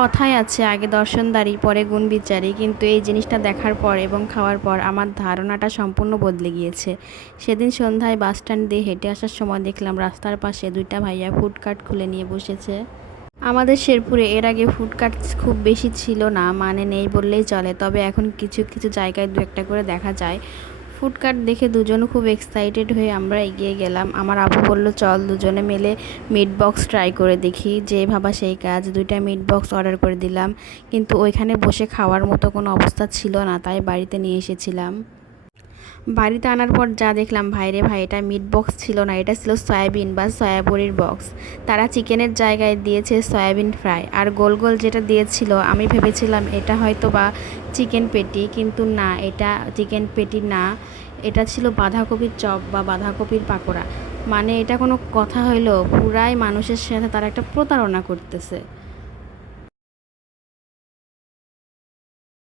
কথায় আছে আগে দর্শনদারি পরে গুণ বিচারি, কিন্তু এই জিনিসটা দেখার পর এবং খাওয়ার পর আমার ধারণাটা সম্পূর্ণ বদলে গিয়েছে। সেদিন সন্ধ্যায় বাস স্ট্যান্ড দিয়ে হেঁটে আসার সময় দেখলাম রাস্তার পাশে দুইটা ভাইয়া ফুড কার্ট খুলে নিয়ে বসেছে। আমাদের শেরপুরে এর আগে ফুড কার্ট খুব বেশি ছিল না, মানে নেই বললেই চলে, তবে এখন কিছু কিছু জায়গায় দু একটা করে দেখা যায়। ফুড কার্ট দেখে দুজনও খুব এক্সাইটেড হয়ে আমরা এগিয়ে গেলাম। আমার আব্বু বলল চল দুজনে মিলে মিট বক্স ট্রাই করে দেখি, যে ভাবা সেই কাজ, দুইটা মিট বক্স অর্ডার করে দিলাম। কিন্তু ওইখানে বসে খাওয়ার মতো কোনো অবস্থা ছিল না, তাই বাড়িতে নিয়ে এসেছিলাম। বাড়িতে আনার পর যা দেখলাম, ভাইরে ভাই, এটা মিট বক্স ছিল না, এটা ছিল সয়াবিন বা সয়াবড়ির বক্স। তারা চিকেনের জায়গায় দিয়েছে সয়াবিন ফ্রাই, আর গোল গোল যেটা দিয়েছিল আমি ভেবেছিলাম এটা হয়তো বা চিকেন পেটি, কিন্তু না, এটা চিকেন পেটি না, এটা ছিল বাঁধাকপির চপ বা বাঁধাকপির পাকোড়া। মানে এটা কোনো কথা হইলো? পুরাই মানুষের সাথে তারা একটা প্রতারণা করতেছে।